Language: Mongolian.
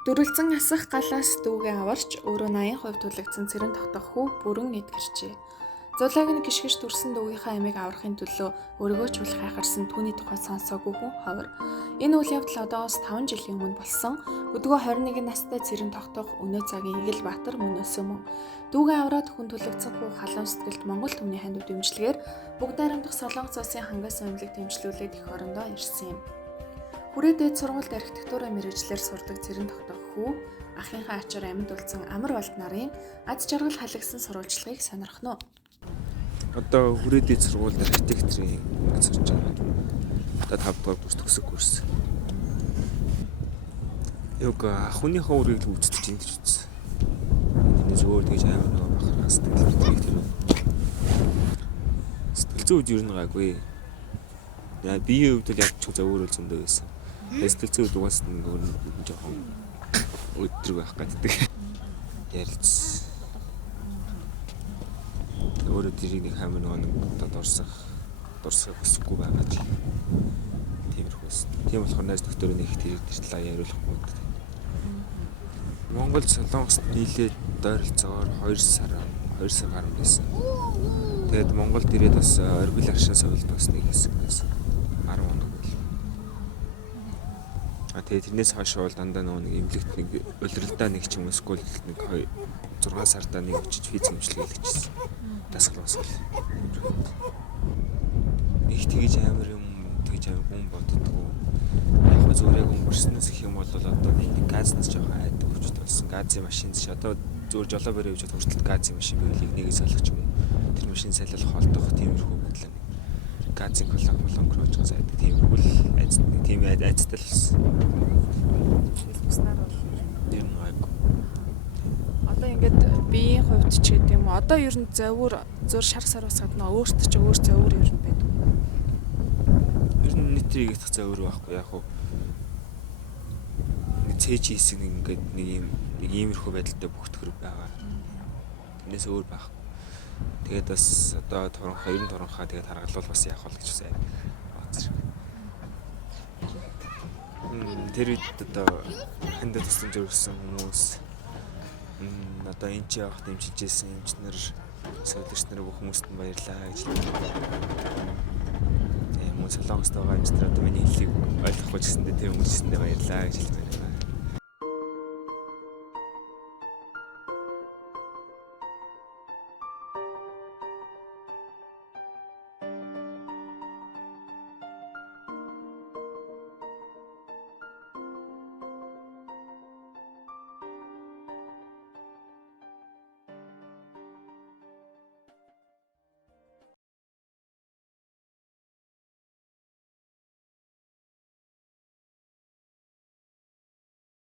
Дүрлзэн асах галаас дүүгээ аварч өөрөө 80% түлэгдсэн цэрэн тогтох хүү бүрэн эдгэрчээ. Зулайг нь гიშгэж дүрсэн дүүгийнхаа амийг аврахын төлөө өөрийгөө ч үл хайхарсан түүний тухай сонсоогүй хүн ховор. Энэ үйл явдал одоос 5 жилийн өмнө болсон. Өдгөө 21 настай цэрэн тогтох Өнөө цагийн Игэл Баатар мөнөөсөө мөн. Дүүгээ авраад хүн түлэгдсэн хүү халуун сэтгэлд Монгол түмний хандив дэмжлэгээр бүгд найрамдах Солонгос улсын хангас аймлаг дэмжлүүлээд их орондоо ирсэн юм. Хүрээ дээд сургуульд архитектурын мэргэжлэр сурдаг цэрэн тогтох хүү ахынхаа ачаар амьд болсон амар болд нарын аз жаргал халагсан сурвалжлагыг сонирхно. Одоо хүрээ дээд сургуульд архитектурын сурч байгаа. Одоо 5 дугаар курс төгсөх курс. Яг ахыхныхаа үрийг л үзэж чинь гэж үзсэн. Энэ зөвөр тэгж амар нэг бахархаас сэтгэл зүйд юу нэг гайгүй. Яа биеийн хувьд л яг ч зөвөр зөндөө байсан. Сэтгэл зүйд угаас нэг жоохон өдрөг байх гэдэг. Ярилц. Өөрөө тэрийг нэг хамаа нэг одоо дурсах хүсэхгүй байгаа ч. Тиймэрхүүс. Тийм болохоор найз нөхдөөрөө нэг тэрийг тэр талаа яриулахгүй. Монгол Солонгост нийлээд ойролцоогоор 2 сар гарсан байсан. Тэгээд Монголд ирээд бас оргил аршин совилд бас нэг хэсэг байсан. 10 хоног бол. Тэгээд тэрнээс хойш бол дандаа нэг эмнэлэгт нэг улиралдаа нэг ч юм уу эсвэл нэг 6 сардаа нэг очиж физ хэмжлэг хийчихсэн. Дасгал басгал. Их тэгж амар хүн боддгоо. Яг зүгээр яг өнгөрснөөс их юм бол одоо нэг газнаас жоохон айдаг хүчтэй болсон. Газын машин ч одоо зүгээр жолоо барь явж хүртэл газын машин биелийг нэгээс олох ч юм уу. Тэр машин сайлуулах холдох тиймэрхүү байдлаа. Газын колон гөрөөж байгаа сайд тиймэрхүү тийм айцтай л болсон. Хэлбэснаар бол ер нь айгүй. одоо ингээд биеийн хувьд ч гэдэг юм уу. Одоо ер нь зөөр шар сараас гадна өөрт ч өөр зөөр ер нь байдаг. Ер нь нийтрийг идэх зөөр байхгүй яг уу. Цээж хийсэг ингээд нэг иймэрхүү байдалтай бүгдгэр байгаа. Тэрнээс өөр байхгүй. Тэгээд бас одоо торонхоо тэгээд харгалуул бас яах вэ гэж үсэ. Тэр үед одоо хандад тусламж өргөсөн хүмүүс одоо энэ ч явах дэмжижсэн эмчнэр сольдерчнэр бүх хүмүүст нь баярлалаа гэж. Тийм мөн Солонгост байгаа эмчнэр одоо миний хэллийг ойлгохгүй ч гэсэндээ тэр хүмүүстээ баярлалаа гэж хэлмээр байна.